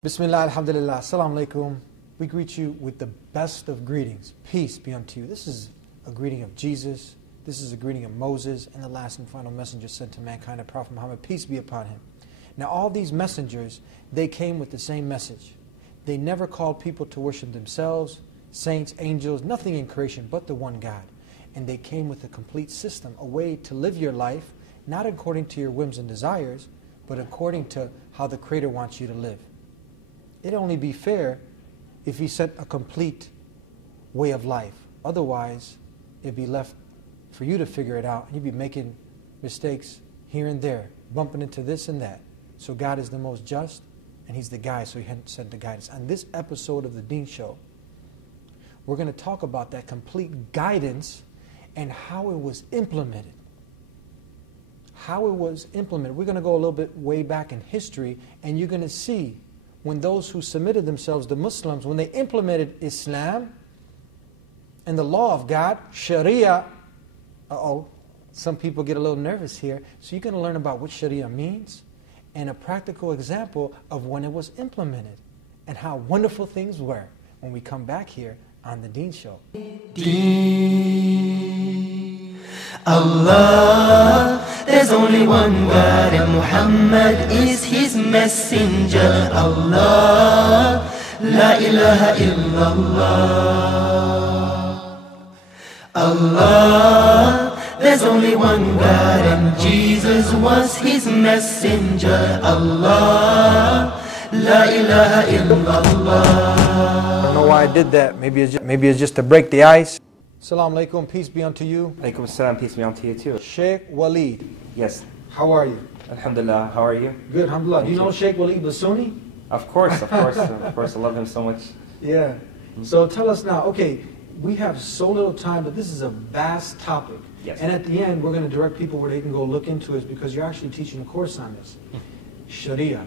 Bismillah, alhamdulillah, assalamu alaikum. We greet you with the best of greetings. Peace be unto you. This is a greeting of Jesus. This is a greeting of Moses and the last and final messenger sent to mankind, the Prophet Muhammad. Peace be upon him. Now all these messengers, they came with the same message. They never called people to worship themselves, saints, angels, nothing in creation but the one God. And they came with a complete system, a way to live your life, not according to your whims and desires, but according to how the Creator wants you to live. It'd only be fair if He set a complete way of life. Otherwise, it'd be left for you to figure it out. You'd be making mistakes here and there, bumping into this and that. So God is the most just, and He's the guide, so He sent the guidance. On this episode of The Deen Show, we're going to talk about that complete guidance and how it was implemented. How it was implemented. We're going to go a little bit way back in history, and you're going to see when those who submitted themselves, the Muslims, when they implemented Islam and the law of God, sharia, some people get a little nervous here. So you're going to learn about what sharia means and a practical example of when it was implemented and how wonderful things were when we come back here on The Deen Show. Allah, there's only one God and Muhammad is His messenger. Allah, La ilaha illallah. Allah, there's only one God and Jesus was His messenger. Allah, La ilaha illallah. I don't know why I did that. Maybe it's just to break the ice. Assalamu alaikum, peace be unto you. Alaikum assalam, peace be unto you too. Sheikh Waleed. Yes. How are you? Alhamdulillah, how are you? Good, alhamdulillah. Do you know Sheikh Waleed Basuni? Of course, of course, of course. I love him so much. Yeah. So tell us now, okay, we have so little time, but this is a vast topic. Yes. And at the end, we're going to direct people where they can go look into it because you're actually teaching a course on this. Sharia.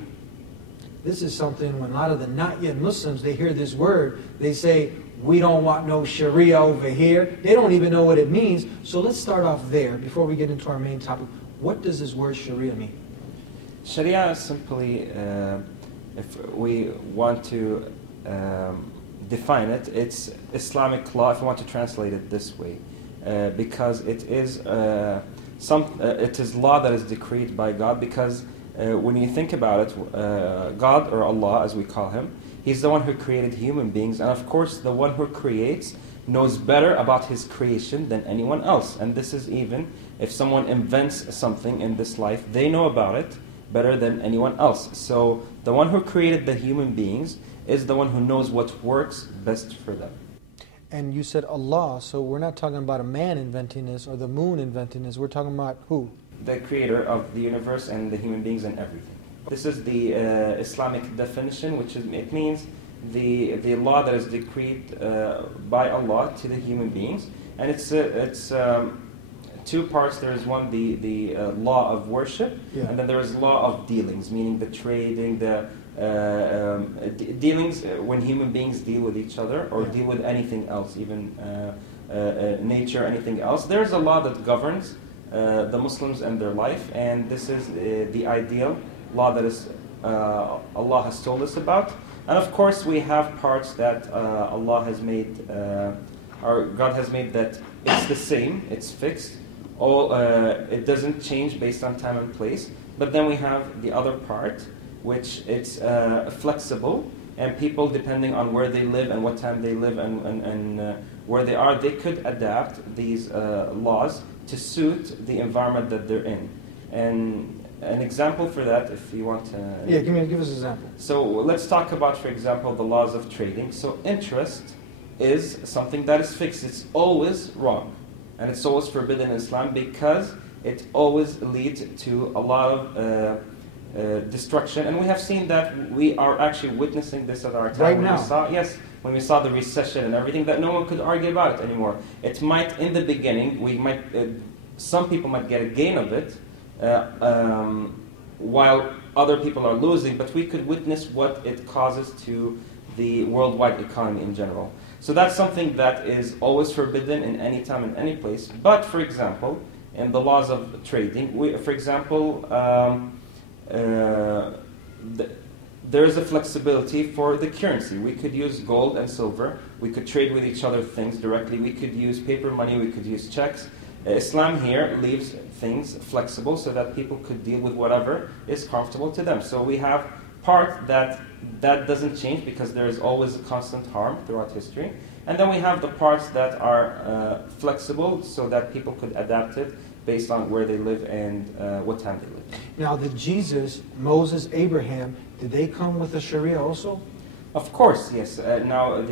This is something when a lot of the not yet Muslims, they hear this word, they say, we don't want no Sharia over here. They don't even know what it means. So let's start off there before we get into our main topic. What does this word Sharia mean? Sharia is simply, if we want to define it, it's Islamic law, if you want to translate it this way. Because it is it is law that is decreed by God, because when you think about it, God, or Allah as we call Him, He's the one who created human beings, and of course the one who creates knows better about His creation than anyone else. And this is even if someone invents something in this life, they know about it better than anyone else. So the one who created the human beings is the one who knows what works best for them. And you said Allah, so we're not talking about a man inventing this or the moon inventing this. We're talking about who? The creator of the universe and the human beings and everything. This is the Islamic definition, which is, it means the law that is decreed by Allah to the human beings, and it's two parts. There is one, the law of worship, yeah, and then there is law of dealings, meaning the trading, the dealings when human beings deal with each other or deal with anything else, even nature, anything else. There's a law that governs the Muslims and their life, and this is the ideal law that is Allah has told us about. And of course we have parts that Allah has made, or God has made, that it's the same, it's fixed, it doesn't change based on time and place. But then we have the other part, which it's flexible, and people, depending on where they live and what time they live and where they are, they could adapt these laws to suit the environment that they're in. And an example for that, if you want to... Yeah, give us an example. So let's talk about, for example, the laws of trading. So interest is something that is fixed. It's always wrong. And it's always forbidden in Islam because it always leads to a lot of destruction. And we have seen that. We are actually witnessing this at our time. Right now. When we saw the recession and everything, that no one could argue about it anymore. It might, in the beginning, some people might get a gain of it, while other people are losing, but we could witness what it causes to the worldwide economy in general. So that's something that is always forbidden in any time and any place. But for example, in the laws of trading, for example, there is a flexibility for the currency. We could use gold and silver. We could trade with each other things directly. We could use paper money. We could use checks. Islam here leaves things flexible so that people could deal with whatever is comfortable to them. So we have part that doesn't change because there is always a constant harm throughout history. And then we have the parts that are flexible so that people could adapt it based on where they live and what time they live. Now, did Jesus, Moses, Abraham, did they come with the sharia also? Of course, yes. Now,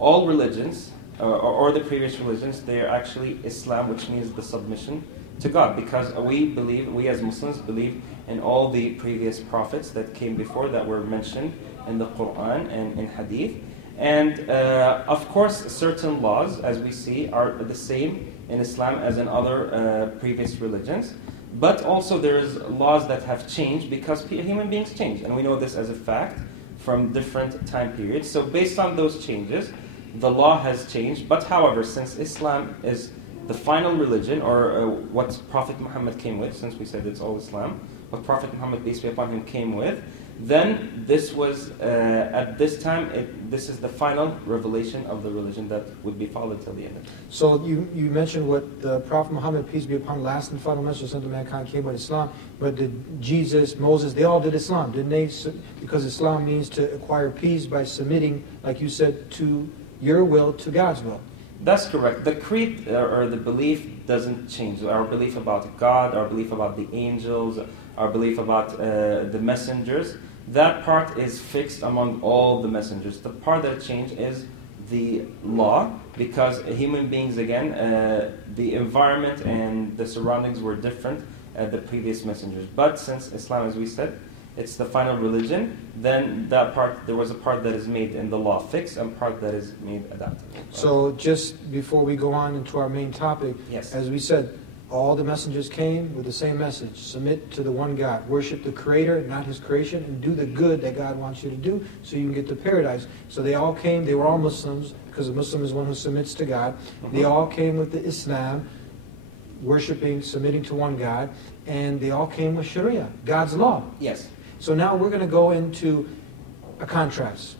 all religions, or the previous religions, they are actually Islam, which means the submission to God, because we as Muslims believe in all the previous prophets that came before that were mentioned in the Quran and in Hadith. And of course, certain laws, as we see, are the same in Islam as in other previous religions. But also there is laws that have changed because human beings change. And we know this as a fact from different time periods. So based on those changes, the law has changed. But however, since Islam is the final religion, or what Prophet Muhammad came with, since we said it's all Islam, what Prophet Muhammad, peace be upon him, came with, then this was, at this time, this is the final revelation of the religion that would be followed till the end of it. So you mentioned what the Prophet Muhammad, peace be upon him, last and final message sent to mankind came with Islam, but did Jesus, Moses, they all did Islam, didn't they? Because Islam means to acquire peace by submitting, like you said, to your will, to God's will. That's correct. The creed or the belief doesn't change. Our belief about God, our belief about the angels, our belief about the messengers, that part is fixed among all the messengers. The part that changed is the law, because human beings, again, the environment and the surroundings were different at the previous messengers. But since Islam, as we said, it's the final religion, then that part, there was a part that is made in the law fixed and part that is made adaptable. So just before we go on into our main topic, yes, as we said, all the messengers came with the same message. Submit to the one God. Worship the Creator, not His creation, and do the good that God wants you to do so you can get to paradise. So they all came, they were all Muslims, because a Muslim is one who submits to God. They all came with the Islam, worshiping, submitting to one God, and they all came with Sharia, God's law. Yes. So now we're going to go into a contrast.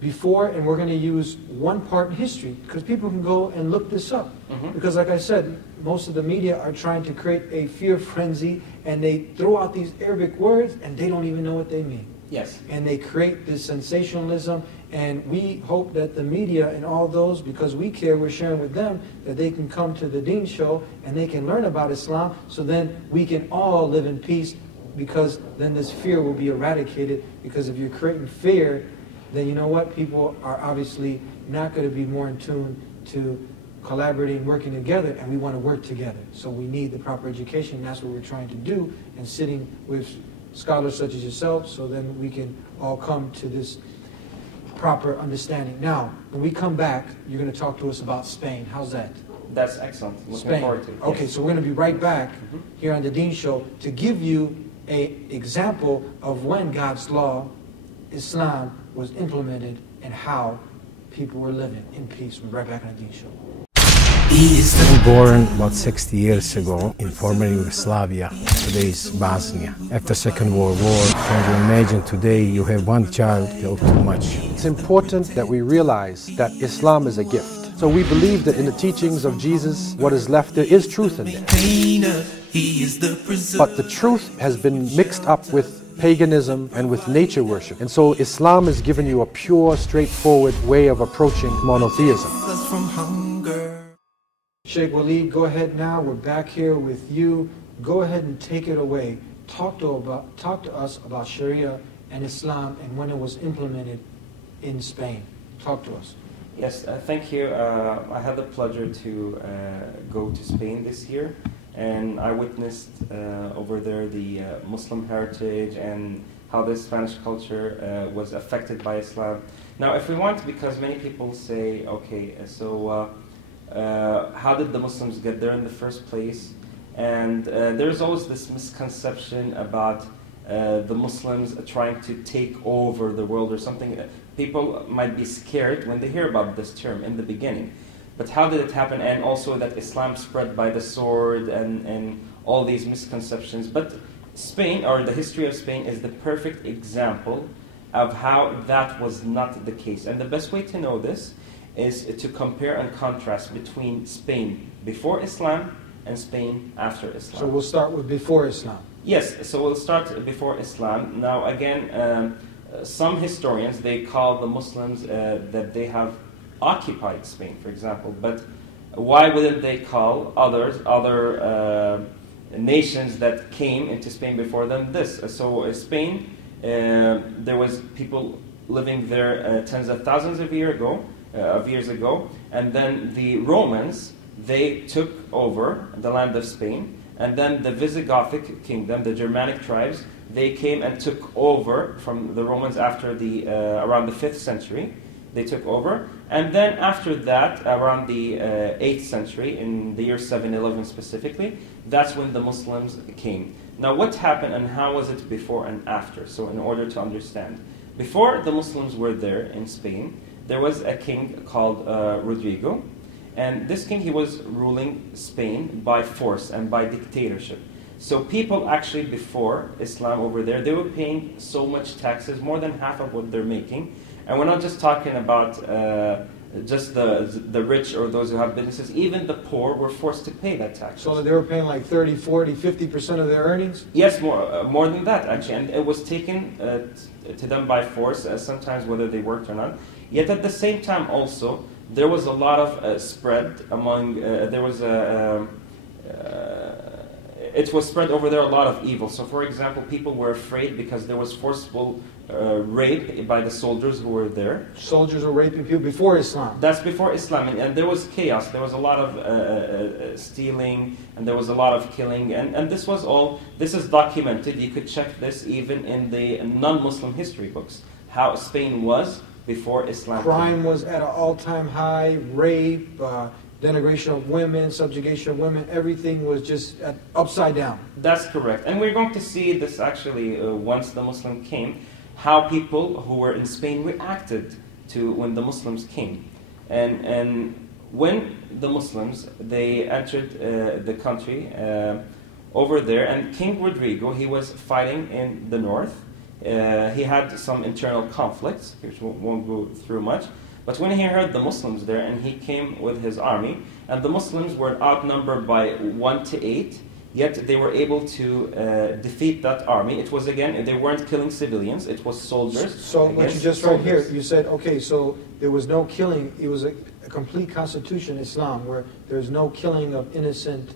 Before, and we're going to use one part in history, because people can go and look this up. Because like I said, most of the media are trying to create a fear frenzy, and they throw out these Arabic words, and they don't even know what they mean. Yes. And they create this sensationalism, and we hope that the media and all those, because we care, we're sharing with them, that they can come to the Deen Show, and they can learn about Islam, so then we can all live in peace, because then this fear will be eradicated. Because if you're creating fear, then you know what? People are obviously not going to be more in tune to collaborating, working together, and we want to work together. So we need the proper education, and that's what we're trying to do, and sitting with scholars such as yourself, so then we can all come to this proper understanding. Now, when we come back, you're going to talk to us about Spain. How's that? That's excellent. Looking Spain. forward to it. Okay, Yes. so we're going to be right back here on the Deen Show to give you an example of when God's law, Islam, was implemented and how people were living in peace. We're right back on the Deen Show. Born about 60 years ago in former Yugoslavia, today's Bosnia. After Second World War, can you imagine today you have one child, still too much. It's important that we realize that Islam is a gift. So we believe that in the teachings of Jesus, what is left there is truth in there. But the truth has been mixed up with paganism and with nature worship. And so Islam has given you a pure, straightforward way of approaching monotheism. Sheikh Waleed, go ahead now. We're back here with you. Go ahead and take it away. Talk to us about Sharia and Islam and when it was implemented in Spain. Talk to us. Yes, thank you. I had the pleasure to go to Spain this year, and I witnessed over there the Muslim heritage and how the Spanish culture was affected by Islam. Now, if we want, because many people say, okay, so how did the Muslims get there in the first place? And there's always this misconception about the Muslims trying to take over the world or something. People might be scared when they hear about this term in the beginning. But how did it happen? And also that Islam spread by the sword and all these misconceptions. But Spain, or the history of Spain, is the perfect example of how that was not the case. And the best way to know this is to compare and contrast between Spain before Islam and Spain after Islam. So we'll start with before Islam. Yes, so we'll start before Islam. Now again, some historians, they call the Muslims that they have occupied Spain, for example. But why wouldn't they call other nations that came into Spain before them this? So Spain, there was people living there tens of thousands of years ago, and then the Romans, they took over the land of Spain, and then the Visigothic kingdom, the Germanic tribes, they came and took over from the Romans after the around the 5th century. They took over, and then after that, around the 8th century, in the year 711 specifically, that's when the Muslims came. Now, what happened and how was it before and after? So, in order to understand, before the Muslims were there in Spain, there was a king called Rodrigo, and this king, he was ruling Spain by force and by dictatorship. So people actually before Islam over there, they were paying so much taxes, more than half of what they're making. And we're not just talking about just the rich or those who have businesses. Even the poor were forced to pay that tax. So they were paying like 30, 40, 50% of their earnings? Yes, more than that, actually. And it was taken to them by force, sometimes whether they worked or not. Yet at the same time also, there was a lot of spread among, it was spread over there a lot of evil. So for example, people were afraid because there was forceful rape by the soldiers who were there. Soldiers were raping people before Islam? That's before Islam, and there was chaos. There was a lot of stealing, and there was a lot of killing, and this is documented. You could check this even in the non-Muslim history books, how Spain was before Islam. Crime was at an all-time high, rape, denigration of women, subjugation of women, everything was just upside down. That's correct. And we're going to see this actually once the Muslim came, how people who were in Spain reacted to when the Muslims came. And when the Muslims, they entered the country over there, and King Rodrigo, he was fighting in the north. He had some internal conflicts, which won't go through much. But when he heard the Muslims there, and he came with his army, and the Muslims were outnumbered by 1 to 8, yet they were able to defeat that army. It was, again, they weren't killing civilians, it was soldiers. So what you just read here, you said, okay, so there was no killing, it was a complete constitution, Islam, where there's no killing of innocent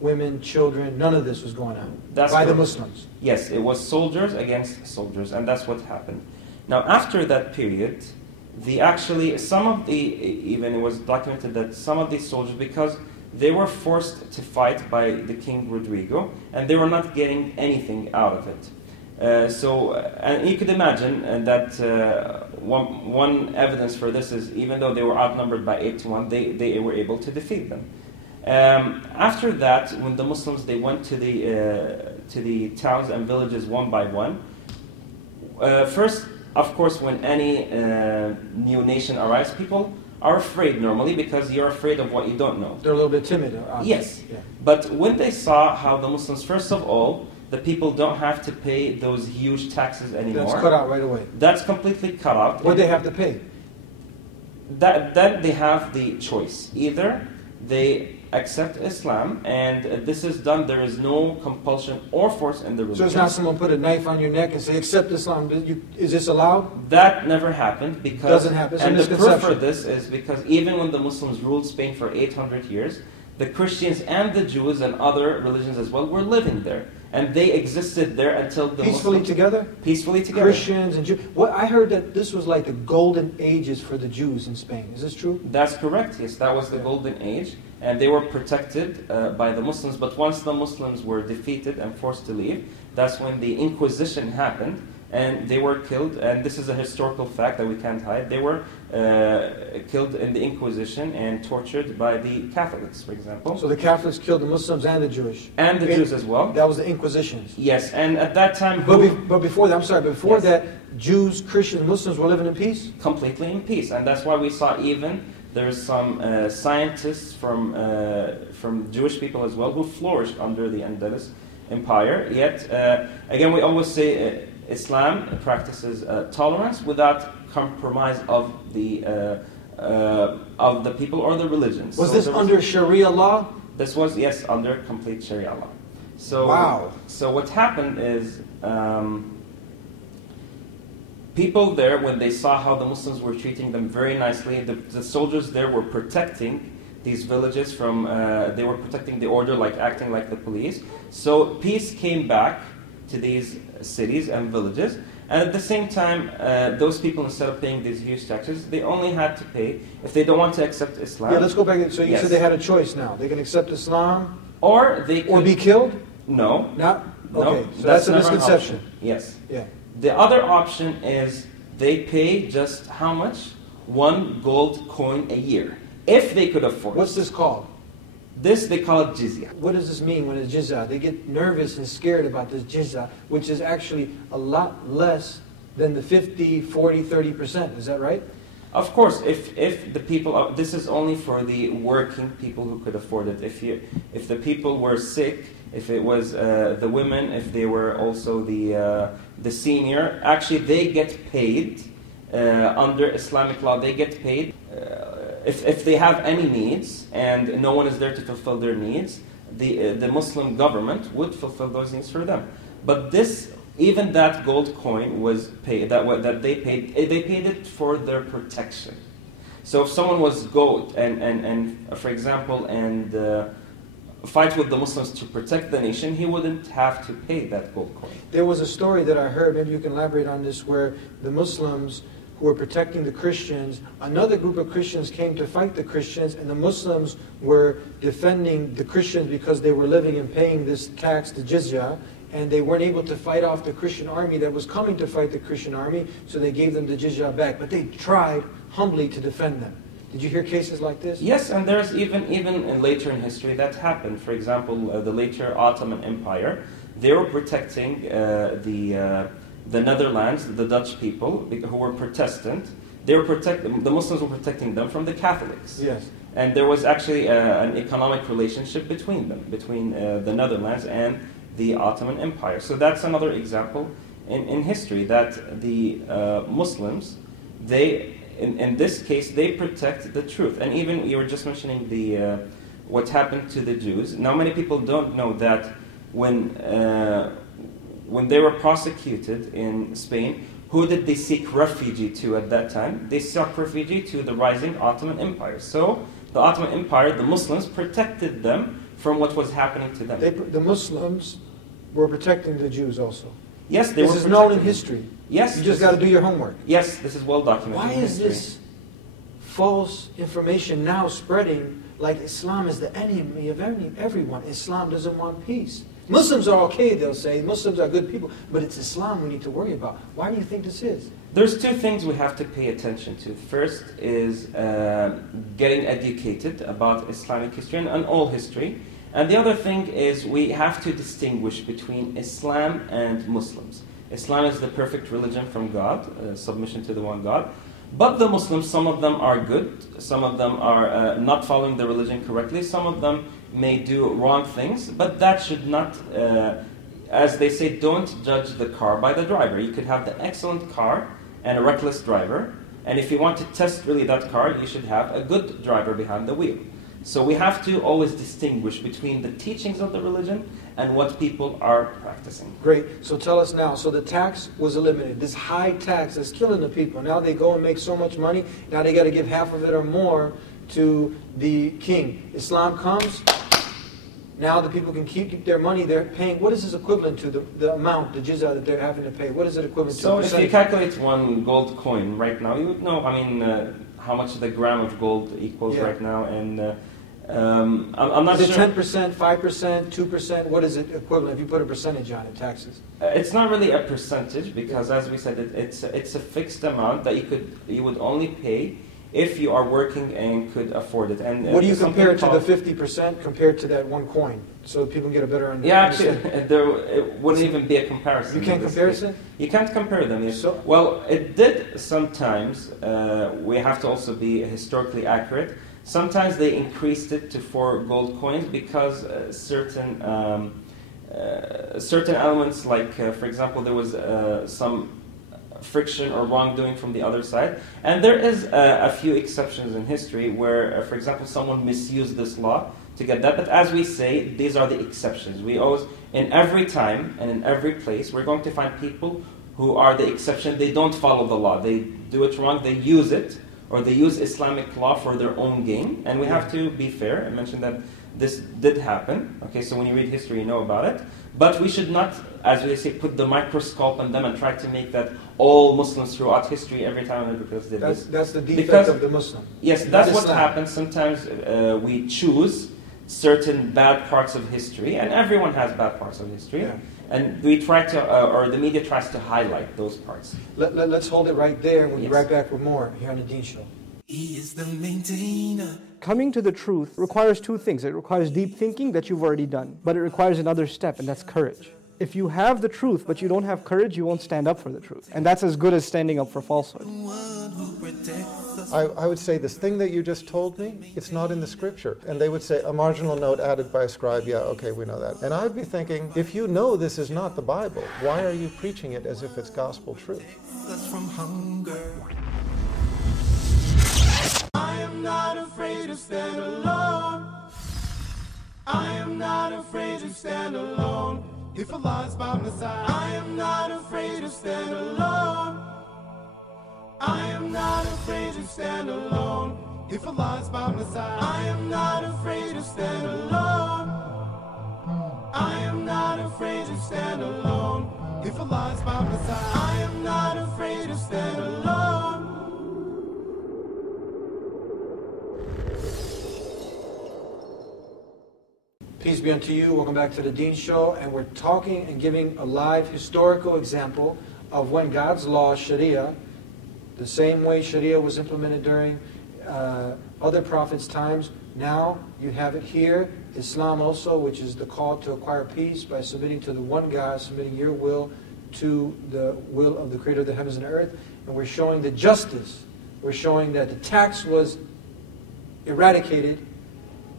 women, children, none of this was going on by the Muslims. Yes, it was soldiers against soldiers, and that's what happened. Now, after that period, even it was documented that some of these soldiers, because they were forced to fight by the King Rodrigo, and they were not getting anything out of it. And you could imagine that one evidence for this is, even though they were outnumbered by 8 to 1, they were able to defeat them. After that, when the Muslims, they went to the towns and villages one by one, first, of course, when any new nation arrives, people are afraid normally because you're afraid of what you don't know. They're a little bit timid. Yes. Yeah. But when they saw how the Muslims, first of all, the people don't have to pay those huge taxes anymore. That's cut out right away. That's completely cut out. What do they have to pay? Then they have the choice. Either they accept Islam, and this is done, there is no compulsion or force in the religion. So it's not someone put a knife on your neck and say, accept Islam. Is this allowed? That never happened because... Doesn't happen. And the proof for this is because even when the Muslims ruled Spain for 800 years, the Christians and the Jews and other religions as well were living there. And they existed there until the Peacefully together? Peacefully together. Christians and Jews. I heard that this was like the golden ages for the Jews in Spain. Is this true? That's correct, yes. That was the golden age. And they were protected by the Muslims. But once the Muslims were defeated and forced to leave, that's when the Inquisition happened. And they were killed, and this is a historical fact that we can't hide. They were killed in the Inquisition and tortured by the Catholics, for example. So the Catholics killed the Muslims and the Jewish? And the Jews as well. That was the Inquisitions? Yes, and at that time... But before that, I'm sorry, before that, Jews, Christians, Muslims were living in peace? Completely in peace, and that's why we saw even there's some scientists from Jewish people as well who flourished under the Andalus. empire. Yet, again, we always say Islam practices tolerance without compromise of the people or the religions. Was this under Sharia law? This was, yes, under complete Sharia law. So, wow. So what happened is, people there, when they saw how the Muslims were treating them very nicely, the soldiers there were protecting these villages from, they were protecting the order, like acting like the police. So peace came back to these cities and villages. And at the same time, those people, instead of paying these huge taxes, they only had to pay if they don't want to accept Islam. Yeah, let's go back. So you said they had a choice now. They can accept Islam or they could, or be killed? No. Not? Okay, no, so that's a misconception. Yes. Yeah. The other option is they pay just how much? 1 gold coin a year, if they could afford it. What's this called? This, they call it jizya. What does this mean when it's jizya? They get nervous and scared about this jizya, which is actually a lot less than the 50, 40, 30%. Is that right? Of course, if the people, this is only for the working people who could afford it. If the people were sick, if it was the women, if they were also the senior, actually they get paid under Islamic law. They get paid if they have any needs and no one is there to fulfill their needs. The Muslim government would fulfill those needs for them. But this, even that gold coin was paid. That they paid it for their protection. So if someone was go and for example fight with the Muslims to protect the nation, he wouldn't have to pay that gold coin. There was a story that I heard, maybe you can elaborate on this, where the Muslims who were protecting the Christians, another group of Christians came to fight the Christians, and the Muslims were defending the Christians because they were living and paying this tax, the jizya, and they weren't able to fight off the Christian army that was coming to fight the Christian army, so they gave them the jizya back. But they tried humbly to defend them. Did you hear cases like this? Yes, and there's even later in history that happened. For example, the later Ottoman Empire, they were protecting the Netherlands, the Dutch people who were Protestant. The Muslims were protecting them from the Catholics. Yes. And there was actually an economic relationship between them, between the Netherlands and the Ottoman Empire. So that's another example in history that the Muslims, in this case, they protect the truth. And even you were just mentioning what happened to the Jews. Now, many people don't know that when they were prosecuted in Spain, who did they seek refugee to at that time? They sought refugee to the rising Ottoman Empire. So the Ottoman Empire, the Muslims, protected them from what was happening to them. The Muslims were protecting the Jews also. Yes, they were. This is known in history. Yes. You just got to do your homework. Yes, this is well documented. Why in is history. this false information now spreading like Islam is the enemy of everyone? Islam doesn't want peace. Muslims are okay, they'll say. Muslims are good people. But it's Islam we need to worry about. Why do you think this is? There's two things we have to pay attention to. First is getting educated about Islamic history and all history. And the other thing is we have to distinguish between Islam and Muslims. Islam is the perfect religion from God, submission to the one God. But the Muslims, some of them are good, some of them are not following the religion correctly, some of them may do wrong things, but that should not, as they say, don't judge the car by the driver. You could have the excellent car and a reckless driver, and if you want to test really that car, you should have a good driver behind the wheel. So we have to always distinguish between the teachings of the religion and what people are practicing. Great. So tell us now, so the tax was eliminated. This high tax is killing the people. Now they go and make so much money, now they got to give half of it or more to the king. Islam comes, now the people can keep their money they're paying. What is this equivalent to, the amount, the jizya that they're having to pay? What is it equivalent to? So if you calculate one gold coin right now, you would know, how much the gram of gold equals right now, and I'm not sure. Is it sure. 10%, 5%, 2%? What is it equivalent if you put a percentage on it, taxes? It's not really a percentage because, as we said, it's a fixed amount that you would only pay if you are working and could afford it. And what do you compare it to the 50% compared to that one coin, so people can get a better understanding? Yeah, actually, it wouldn't even be a comparison. You can't compare it? You can't compare them. Yes. So, well, it did sometimes. We have to also be historically accurate. Sometimes they increased it to 4 gold coins because certain certain elements, like for example, there was some friction or wrongdoing from the other side. And there is a few exceptions in history where, for example, someone misused this law to get that. But as we say, these are the exceptions. We always, in every time and in every place, we're going to find people who are the exception. They don't follow the law. They do it wrong. They use it, or they use Islamic law for their own gain. And we have to be fair and mention that this did happen. Okay, so when you read history, you know about it. But we should not, as we say, put the microscope on them and try to make that all Muslims throughout history, every time because did this. That's the defect of the Muslim. Yes, that's what happens. Sometimes we choose certain bad parts of history, and everyone has bad parts of history. Yeah. And we try to, or the media tries to highlight those parts. Let's hold it right there. We'll be Yes. right back with more here on The Deen Show. He is the maintainer. Coming to the truth requires two things. It requires deep thinking that you've already done, but it requires another step, and that's courage. If you have the truth, but you don't have courage, you won't stand up for the truth. And that's as good as standing up for falsehood. One who protects us. I would say this thing that you just told me, it's not in the scripture. And they would say, a marginal note added by a scribe, yeah, okay, we know that. And I would be thinking, if you know this is not the Bible, why are you preaching it as if it's gospel truth? Us from hunger. I am not afraid to stand alone. I am not afraid to stand alone. If Allah is by my side, I am not afraid to stand alone. I am not afraid to stand alone. If Allah is by my side, I am not afraid to stand alone. I am not afraid to stand alone. If Allah is by my side, I am not afraid to stand alone. Peace be unto you. Welcome back to The Deen Show. And we're talking and giving a live historical example of when God's law, sharia, the same way sharia was implemented during other prophets' times, now you have it here. Islam also, which is the call to acquire peace by submitting to the one God, submitting your will to the will of the Creator of the heavens and earth. And we're showing the justice. We're showing that the tax was eradicated.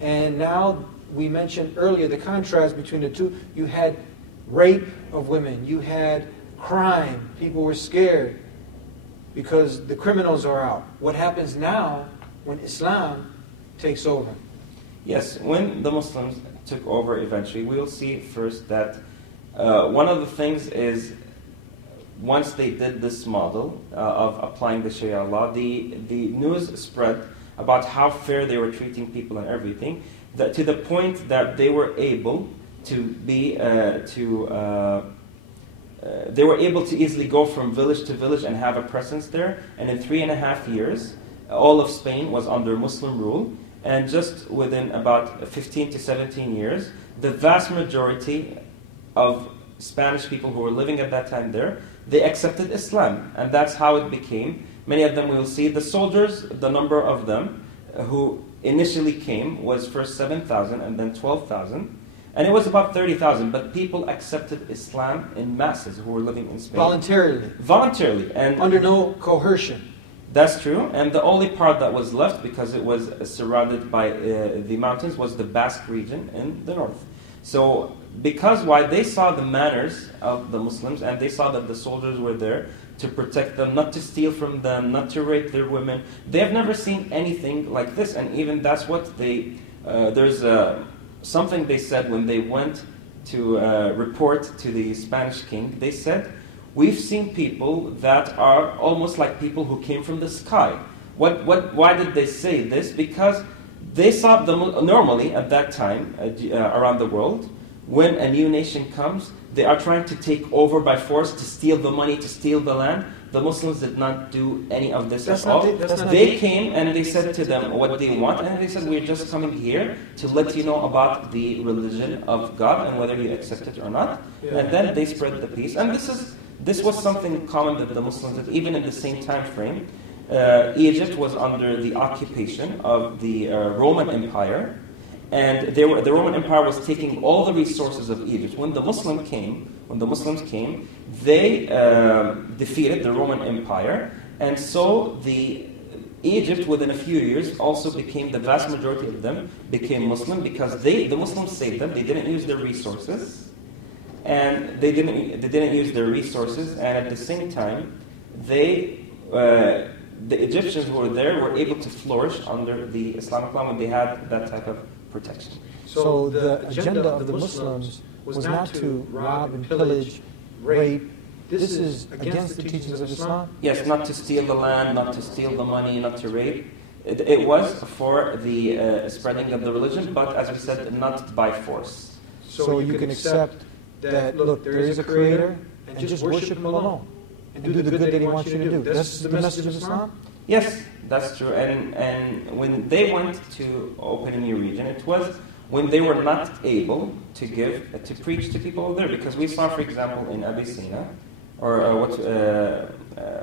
And now, we mentioned earlier the contrast between the two. You had rape of women. You had crime. People were scared because the criminals are out. What happens now when Islam takes over? Yes, when the Muslims took over eventually, we'll see first that one of the things is, once they did this model of applying the Sharia law, the news spread about how fair they were treating people and everything, that to the point that they were able to be they were able to easily go from village to village and have a presence there. And in 3.5 years, all of Spain was under Muslim rule. And just within about 15 to 17 years, the vast majority of Spanish people who were living at that time there, they accepted Islam. And that's how it became. Many of them, we will see, the soldiers, the number of them who initially came was first 7,000 and then 12,000. And it was about 30,000, but people accepted Islam in masses who were living in Spain. Voluntarily. Voluntarily. And under no coercion. That's true. And the only part that was left, because it was surrounded by the mountains, was the Basque region in the north. So, because why? They saw the manners of the Muslims, and they saw that the soldiers were there to protect them, not to steal from them, not to rape their women. They have never seen anything like this, and even that's what they, there's something they said when they went to report to the Spanish king. They said, we've seen people that are almost like people who came from the sky. Why did they say this? Because they saw them normally at that time around the world, when a new nation comes, they are trying to take over by force, to steal the money, to steal the land. The Muslims did not do any of this at all. They came and they said to them what they want, and they said, we're just coming here to let you know about the religion of God and whether you accept it or not. And then they spread the peace. And this was something common that the Muslims did, even in the same time frame. Egypt was under the occupation of the Roman Empire. And the Roman Empire was taking all the resources of Egypt. When the Muslims came, they defeated the Roman Empire, and so Egypt within a few years also became, the vast majority of them became Muslim, because the Muslims saved them. They didn't use their resources, and they didn't use their resources, and at the same time, the Egyptians who were there were able to flourish under the Islamic law when they had that type of protection. So the agenda of the Muslims was not to rob and pillage, rape. This is against the teachings of Islam? Yes, not to steal the land, not to steal the money, not to rape. It was for the spreading of the religion, but as we said, not by force. So you can accept that, look, there is a creator, and just worship him alone, and do the good that he wants you to do. That's the message of Islam? Yes, that's true. And when they went to open a new region, it was when they were not able to preach to people there. Because we saw, for example, in Abyssinia, or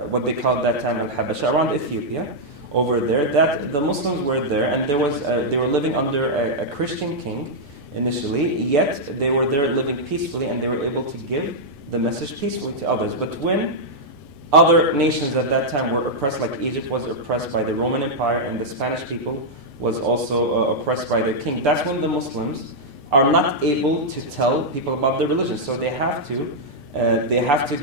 what they called that time Al-Habasha, around Ethiopia, over there, that the Muslims were there, and they were living under a Christian king initially, yet they were there living peacefully, and they were able to give the message peacefully to others. But when other nations at that time were oppressed, like Egypt was oppressed by the Roman Empire, and the Spanish people was also oppressed by their king, that's when the Muslims are not able to tell people about their religion. So they have to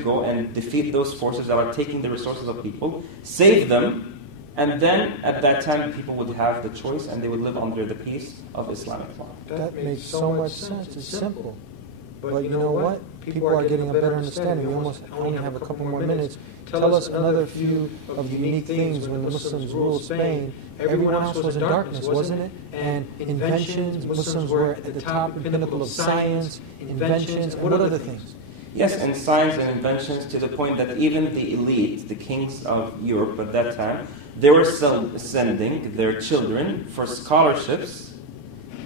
go and defeat those forces that are taking the resources of people, save them, and then at that time people would have the choice and they would live under the peace of Islamic law. That makes so much sense. It's simple. But you know what? People are getting a better understanding. We almost only have a couple more minutes. Tell us another few of the unique things when the Muslims ruled Spain. Everyone else was in darkness, wasn't it? And inventions, Muslims were at the top and pinnacle of science, inventions, and what other things? Yes, and science and inventions, to the point that even the elite, the kings of Europe at that time, they were sending their children for scholarships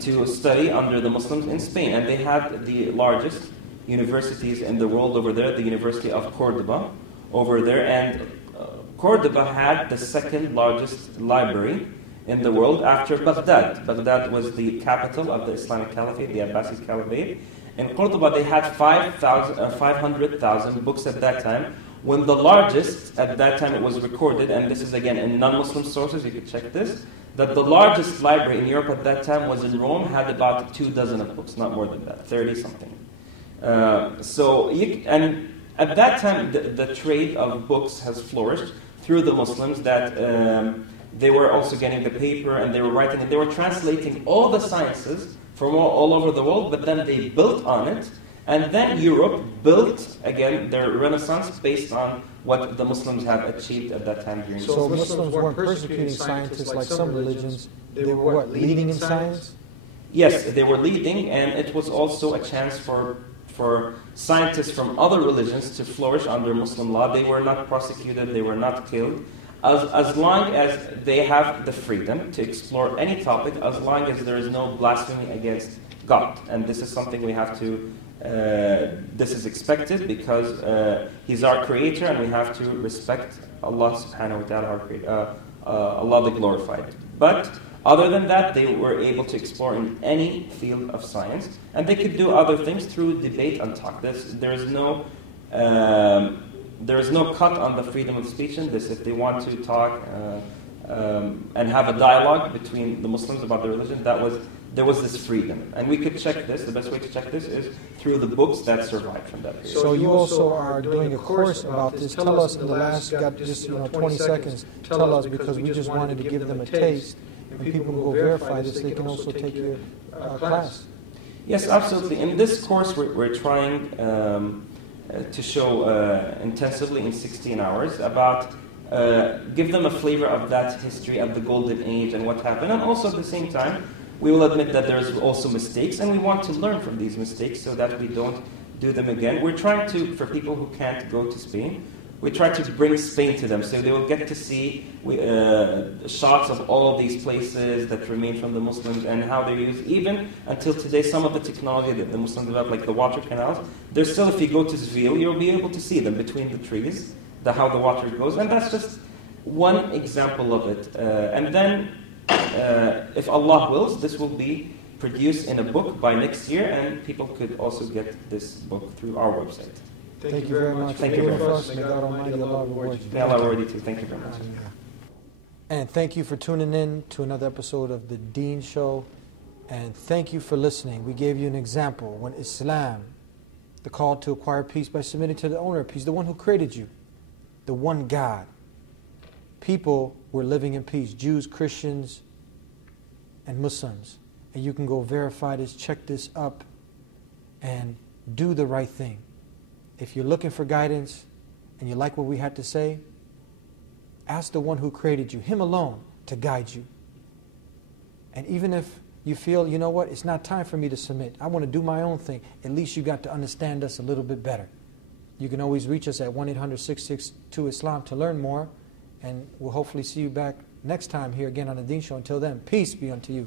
to study under the Muslims in Spain. And they had the largest universities in the world over there, the University of Cordoba over there. And Cordoba had the second largest library in the world after Baghdad. Baghdad was the capital of the Islamic Caliphate, the Abbasid Caliphate. In Cordoba, they had 500,000 books at that time, when the largest, at that time it was recorded, and this is again in non-Muslim sources, you can check this, that the largest library in Europe at that time was in Rome, had about 24 of books, not more than that, 30-something. And at that time, the trade of books has flourished through the Muslims, that they were also getting the paper, and they were writing, and they were translating all the sciences from all over the world, but then they built on it. And then Europe built, again, their renaissance based on what the Muslims have achieved at that time. So Muslims weren't persecuting scientists like some religions. They were what, leading in science? Yes, they were leading, and it was also a chance for scientists from other religions to flourish under Muslim law. They were not prosecuted, they were not killed. As long as they have the freedom to explore any topic, as long as there is no blasphemy against God. And this is something we have to, this is expected, because He's our creator, and we have to respect Allah subhanahu wa ta'ala, our creator, Allah the glorified. But other than that, they were able to explore in any field of science, and they could do other things through debate and talk. There is no cut on the freedom of speech in this. If they want to talk and have a dialogue between the Muslims about their religion, there was this freedom. And we could check this. The best way to check this is through the books that survived from that period. So you also are doing a course about this. Tell us in the last, got just 20 seconds, tell us, because we just wanted to give them a taste. And people can go verify this, they can also take your class. Yes, absolutely. In this course, we're trying to show intensively in 16 hours about, give them a flavor of that history of the Golden Age and what happened. And also at the same time, we will admit that there's also mistakes, and we want to learn from these mistakes so that we don't do them again. We're trying to, for people who can't go to Spain, we try to bring Spain to them, so they will get to see shots of all of these places that remain from the Muslims and how they use, even until today, some of the technology that the Muslims developed, like the water canals. There's still, if you go to Seville, you'll be able to see them between the trees, how the water goes, and that's just one example of it. And then, if Allah wills, this will be produced in a book by next year, and people could also get this book through our website. Thank you very much. Thank you very much. May God Almighty, Allah reward you. May Allah reward you too. Thank you very much. And thank you for tuning in to another episode of The Deen Show. And thank you for listening. We gave you an example when Islam The call to acquire peace by submitting to the owner of peace, the one who created you, the one God. People were living in peace, Jews, Christians, and Muslims. And you can go verify this, check this up, and do the right thing. If you're looking for guidance and you like what we had to say, ask the one who created you, Him alone, to guide you. And even if you feel, you know what, it's not time for me to submit, I want to do my own thing, at least you got to understand us a little bit better. You can always reach us at 1-800-662-ISLAM to learn more, and we'll hopefully see you back next time here again on The Deen Show. Until then, peace be unto you.